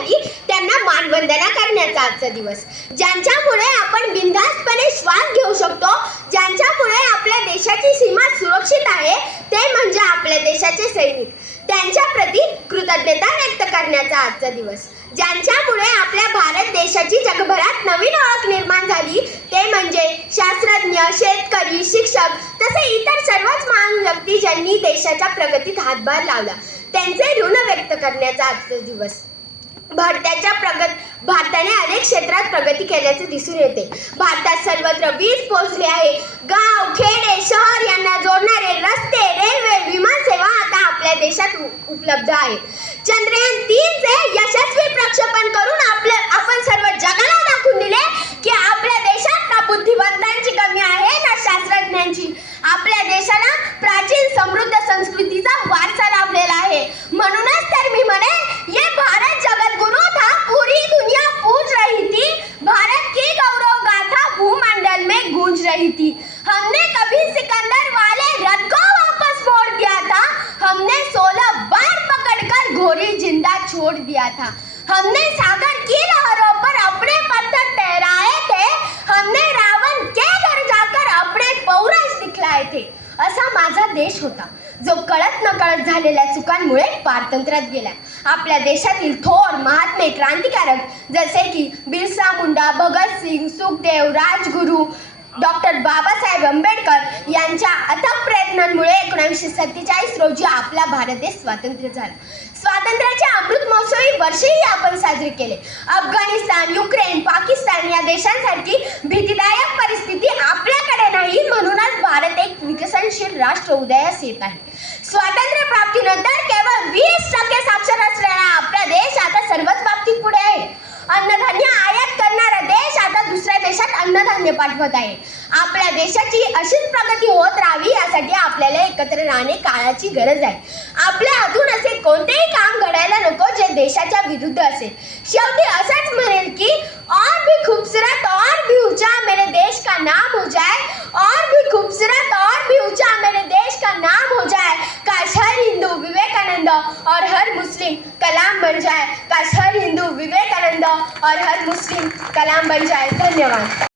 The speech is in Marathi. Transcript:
झाली त्यांना मानवंदना करण्याचा आजचा दिवस, ज्यांच्यामुळे आपण बिनधास्तपणे श्वास घेऊ शकतो, ज्यांच्यामुळे आपल्या देशाची सीमा सुरक्षित आहे, ते म्हणजे आपल्या देशाचे सैनिक. त्यांच्या प्रति कृतज्ञता व्यक्त करण्याचा आजचा दिवस, ज्यांच्यामुळे आपल्या भारत देशाची जगभरात नवीन ओळख निर्माण झाली, ते म्हणजे शास्त्रज्ञ, शेतकरी, शिक्षक तसे इतर सर्वच महान व्यक्ती ज्यांनी देशाच्या प्रगतीत हातभार लावला, त्यांचे ऋण व्यक्त करण्याचा आजचा दिवस. भारताने अनेक क्षेत्रात प्रगती केल्याचे दिसून येते. भारतात सर्वत्र वीज पोहोचली आहे. गाव, खेडे, शहर यांना जोडणारे रस्ते, रेल्वे, विमान सेवा आता आपल्या देशात उपलब्ध आहे. चंद्रयान 3 चे यशस्वी प्रक्षेपण करून आपण सर्व जगाला दाखवून दिले की आपल्या देशात ना बुद्धिवंतांची कमी आहे ना शास्त्रज्ञांची. आपल्या देशाला प्राचीन समृद्ध संस्कृतीचा वारसा लाभलेला आहे. म्हणूनच तर मी म्हणे, ये भारत जगत गुरु था, पूरी दुनिया पूज रही थी, भारत की गौरव गाथा भूमंडल में गूंज रही थी. हमने कभी सिकंदर वाले रथ को वापस मोड़ दिया था, हमने 16 बार पकड़कर घोड़ी जिंदा छोड़ दिया था, हमने सागर की लहरों पर अपने पत्थर तैराए थे, हमने रावण के घर जाकर अपने पौरुष दिखलाए थे. असा माझा देश होता जो कळत नकळत झालेल्या चुकांमुळे पारतंत्र्यात गेला. आपल्या देशातील थोर महात्मे क्रांतिकारक जसे की बिरसा मुंडा, भगतसिंग, सुखदेव, राजगुरू, डॉक्टर बाबासाहेब आंबेडकर यांच्या अथक प्रयत्नांमुळे 1947 रोजी आपला भारत देश स्वतंत्र झाला. स्वातंत्र्याचे अमृत महोत्सवी वर्षही आपण साजरे केले. अफगाणिस्तान, युक्रेन, पाकिस्तान या देशांसारखी भीतीदायक परिस्थिती आपल्याकडे नाही, म्हणूनच भारत एक विकसनशील राष्ट्र उदयास येत आहे. स्वातंत्र्य प्राप्तीनंतर केवळ 20% साक्षर असलेला आपला देश आता सर्वच बाबतीत पुढे आहे. अन्नधान्य आयात करणारा देश आता दुसऱ्या देशात अन्नधान्य पाठवत आहे. आपल्या देशाची अशीच प्रगती होत राहावी यासाठी आपल्याला एकत्र राहणे काळाची गरज आहे. आपल्या हातून असे कोणतेही काम घडायला नको जे देशाच्या विरुद्ध असेल. शेवटी असंच म्हणेल की और भी खूबसूरत और भी ऊंचा मेरे देश का नाम हो जाए, और भी खूबसूरत और भी ऊंचा मेरे देश का नाम हो जाए. काश हर हिंदू विवेकानंद और हर मुस्लिम कलाम बन जाए. काश हर हिंदू विवेकानंद और हर मुस्लिम कलाम बन जाए. धन्यवाद.